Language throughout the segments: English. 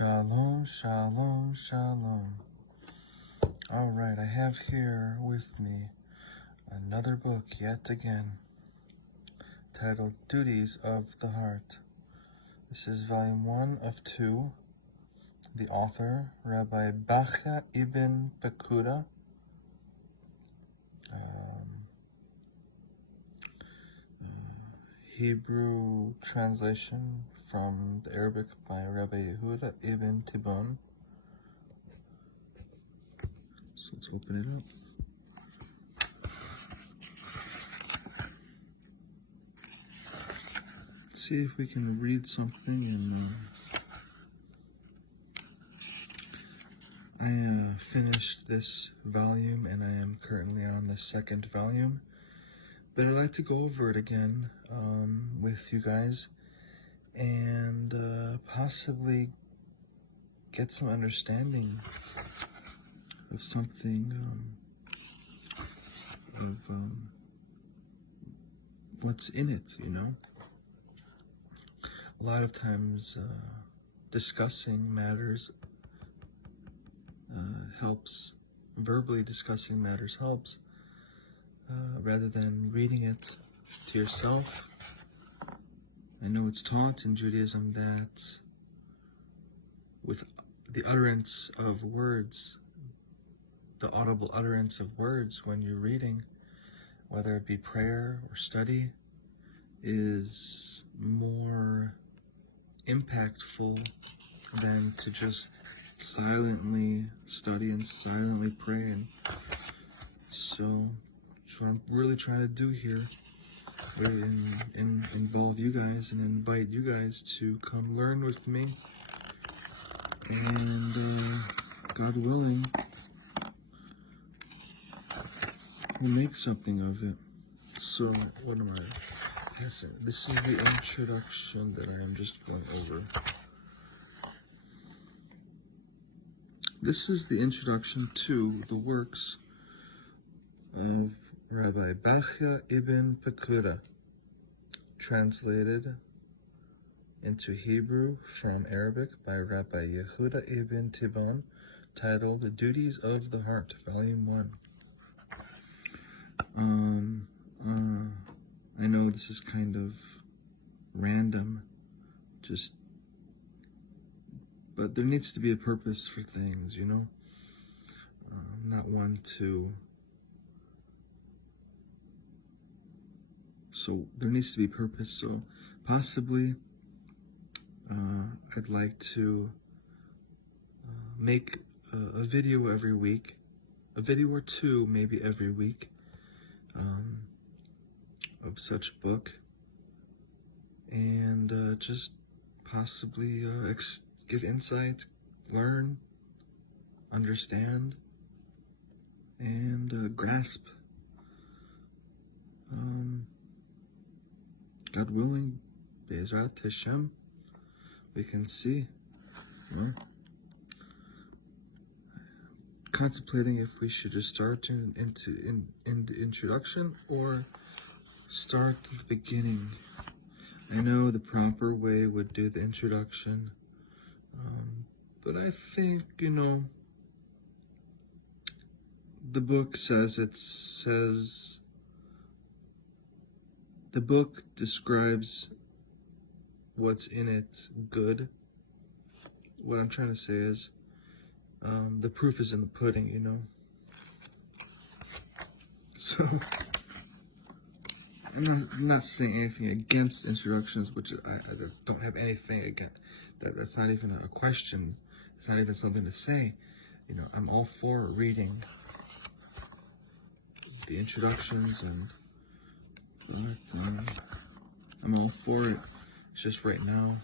Shalom, shalom, shalom. All right, I have here with me another book yet again, titled Duties of the Heart. This is volume 1 of 2. The author, Rabbi Bachya ibn Paquda. Hebrew translation from the Arabic by Rabbi ibn Tibon. So let's open it up. Let's see if we can read something. And I finished this volume, and I am currently on the second volume. But I'd like to go over it again with you guys and possibly get some understanding of something of what's in it, you know. A lot of times discussing matters helps. Verbally discussing matters helps. Rather than reading it to yourself. I know it's taught in Judaism that with the utterance of words, the audible utterance of words when you're reading, whether it be prayer or study, is more impactful than to just silently study and silently pray. And so what I'm really trying to do here is involve you guys and invite you guys to come learn with me, and God willing, we'll make something of it. So what am I guessing? This is the introduction that I am just going over. This is the introduction to the works of Rabbi Bachya ibn Paquda, translated into Hebrew from Arabic by Rabbi Yehuda ibn Tibon, titled Duties of the Heart, Volume 1. I know this is kind of random, but there needs to be a purpose for things, you know? I'm not one to... So there needs to be purpose. So possibly I'd like to make a video every week, a video or two maybe every week of such book, and just possibly give insight, learn, understand, and grasp. God willing, Be'ezrat Hashem, we can see. Contemplating if we should just start in the introduction or start at the beginning. I know the proper way would do the introduction, but I think, you know, the book the book describes what's in it good. What I'm trying to say is, the proof is in the pudding, you know. So, I'm not saying anything against introductions, which I don't have anything against. That's not even a question. It's not even something to say. You know, I'm all for reading the introductions, but I'm all for it. It's just right now,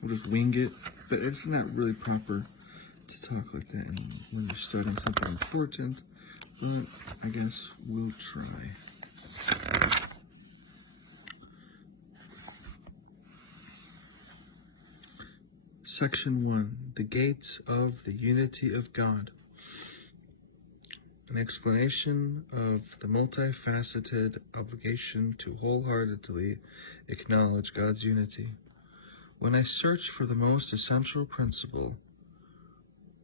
we'll just wing it, but it's not really proper to talk like that when you're studying something important, but I guess we'll try. Section 1, The Gates of the Unity of God. An explanation of the multifaceted obligation to wholeheartedly acknowledge God's unity. When I searched for the most essential principle,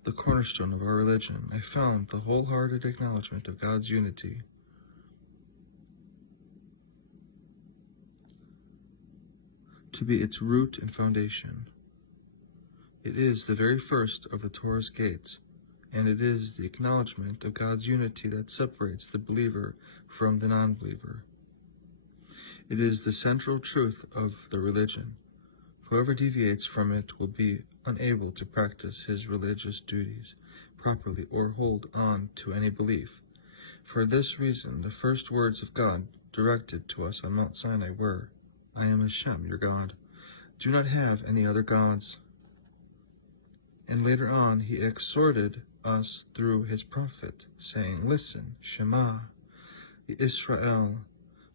the cornerstone of our religion, I found the wholehearted acknowledgement of God's unity. To be its root and foundation. It is the very first of the Torah's gates, and it is the acknowledgement of God's unity that separates the believer from the non-believer. It is the central truth of the religion. Whoever deviates from it will be unable to practice his religious duties properly or hold on to any belief. For this reason, the first words of God directed to us on Mount Sinai were, I am Hashem, your God. Do not have any other gods. And later on, he exhorted us through his prophet, saying, Listen, Shema, Israel,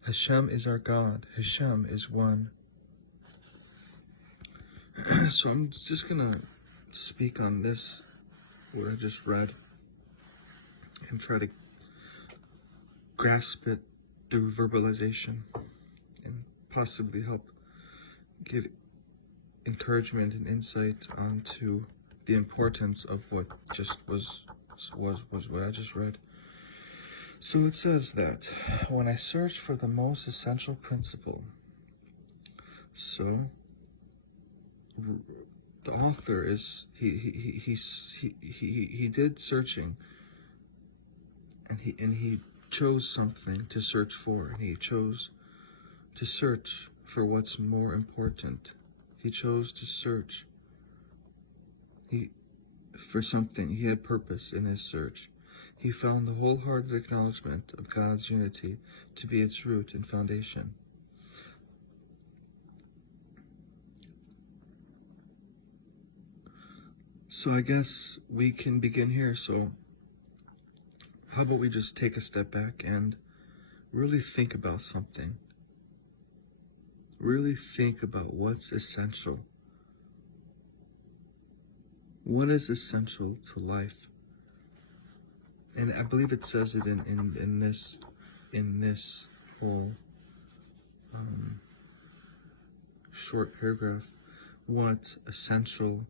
Hashem is our God, Hashem is one. So I'm just going to speak on this, what I just read, and try to grasp it through verbalization and possibly help give encouragement and insight onto the importance of what just was what I just read. So it says that when I searched for the most essential principle, so the author is he did searching, and he chose something to search for, and he chose to search for what's more important. He chose to search for something. He had purpose in his search. He found the wholehearted acknowledgement of God's unity to be its root and foundation. So I guess we can begin here. So how about we just take a step back and really think about something. Really think about what's essential. What is essential to life? And I believe it says it in this whole short paragraph. What's essential?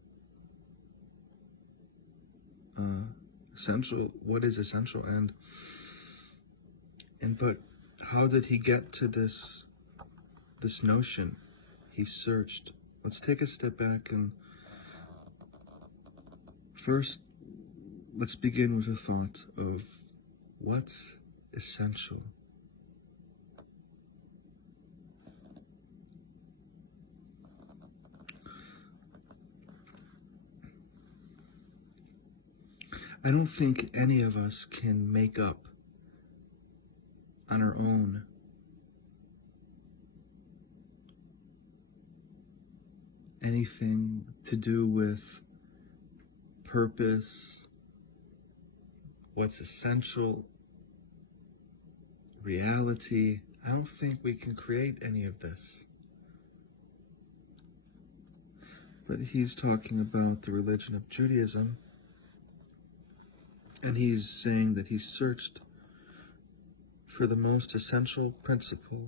What is essential? And but how did he get to this notion? He searched. Let's take a step back and first, let's begin with a thought of what's essential. I don't think any of us can make up on our own anything to do with purpose, what's essential, reality. I don't think we can create any of this. But he's talking about the religion of Judaism, and he's saying that he searched for the most essential principle,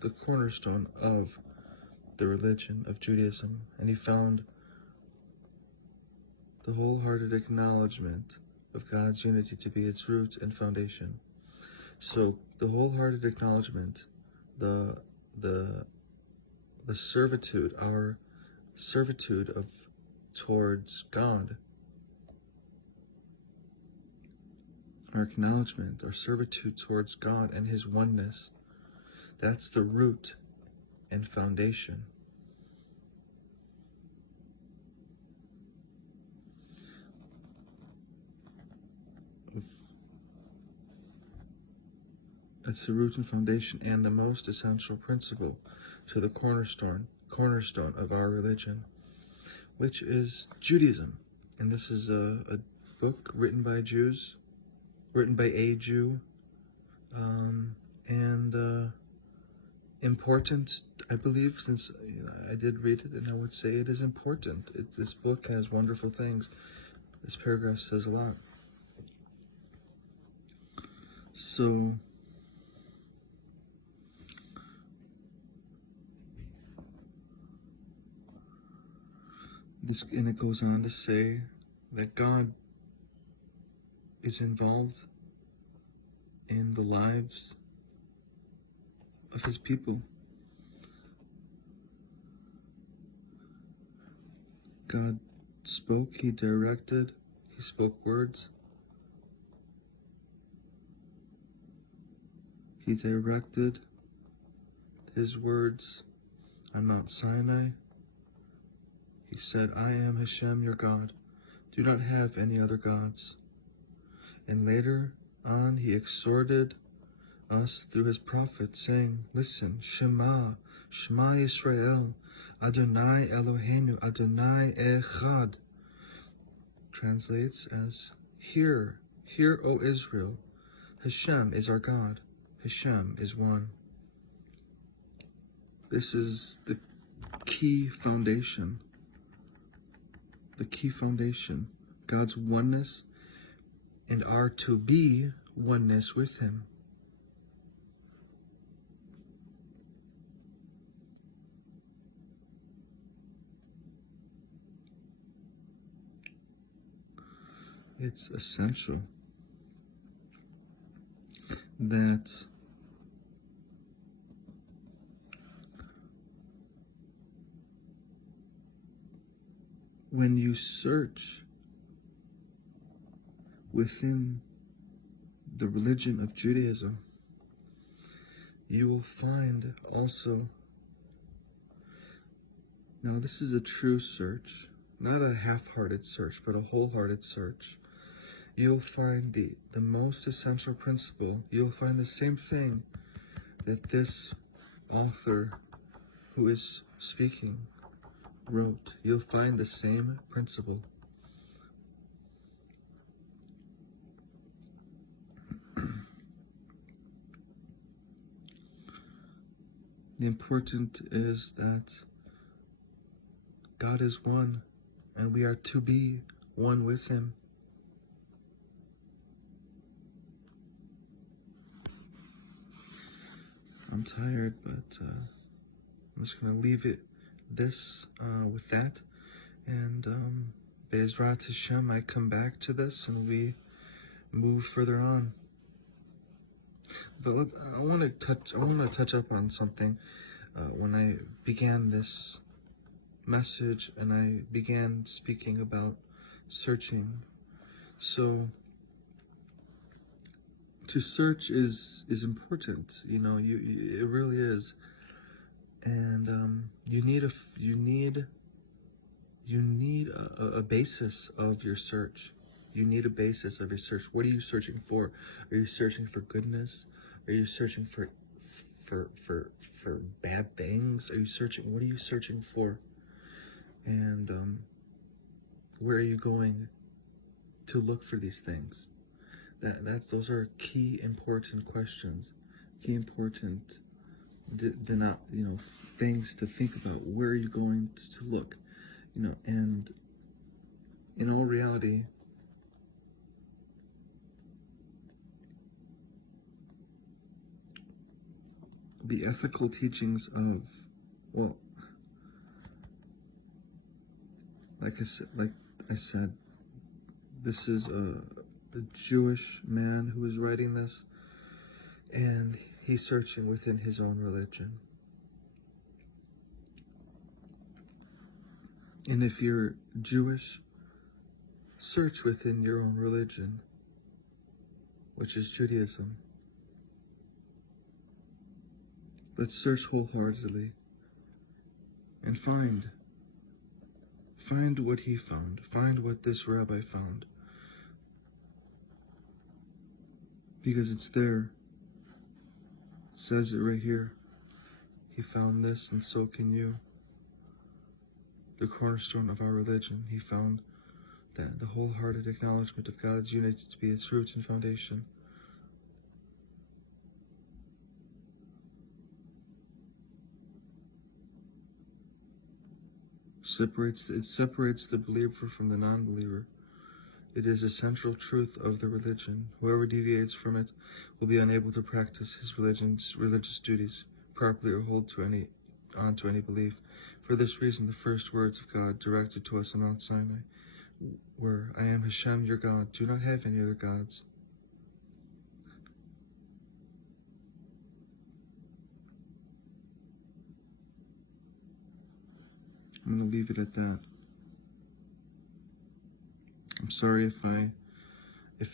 the cornerstone of the religion of Judaism, and he found the wholehearted acknowledgement of God's unity to be its root and foundation. So the wholehearted acknowledgement, the servitude, our servitude towards God, our acknowledgement, our servitude towards God and his oneness, that's the root and foundation. It's the root and foundation and the most essential principle to the cornerstone of our religion, which is Judaism. And this is a book written by Jews, written by a Jew, and important, I believe, since I did read it, and I would say it is important. This book has wonderful things. This paragraph says a lot. So And it goes on to say that God is involved in the lives of his people. God spoke, he directed, he spoke words. He directed his words on Mount Sinai. He said, I am Hashem, your God. Do not have any other gods. And later on, he exhorted us through his prophet, saying, listen, Shema, Shema Yisrael, Adonai Eloheinu, Adonai Echad. Translates as, hear, O Israel, Hashem is our God, Hashem is one. This is the key foundation. The key foundation. God's oneness and our to be oneness with him. It's essential that when you search within the religion of Judaism, you will find also, now this is a true search, not a half-hearted search, but a wholehearted search. You'll find the most essential principle. You'll find the same thing that this author who is speaking wrote. You'll find the same principle. The important is that God is one, and we are to be one with him. I'm tired, but I'm just going to leave it with that. And Be'ezrat Hashem, I come back to this and we move further on. But I want to touch up on something. When I began this message and I began speaking about searching. So to search is important, you know, it really is. And you need a basis of your search. You need a basis of your search. What are you searching for? Are you searching for goodness? Are you searching for bad things? Are you searching? What are you searching for? And where are you going to look for these things? Those are key important questions. Key important things to think about. Where are you going to look? And in all reality, the ethical teachings of, well, like I said, this is a Jewish man who is writing this, and he's searching within his own religion. And if you're Jewish, search within your own religion, which is Judaism. But search wholeheartedly and find what he found. Find what this rabbi found. Because it's there. It says it right here. He found this, and so can you. The cornerstone of our religion. He found that the wholehearted acknowledgement of God's unity to be its root and foundation. It separates the believer from the non-believer. It is a central truth of the religion. Whoever deviates from it will be unable to practice his religious duties properly or hold to any onto any belief. For this reason, the first words of God directed to us on Mount Sinai were, I am Hashem, your God. Do not have any other gods. I'm going to leave it at that. I'm sorry if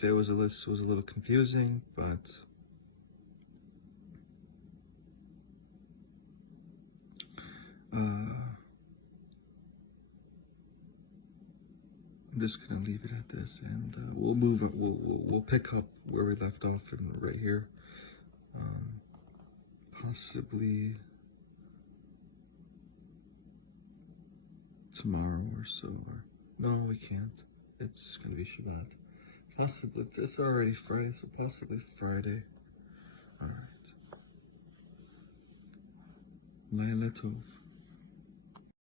it was a little confusing, but I'm just gonna leave it at this, and we'll move up. We'll pick up where we left off right here, possibly tomorrow or so. Or no, we can't. It's gonna be Shabbat. Possibly it's already Friday, so possibly Friday. All right. Laila Tov.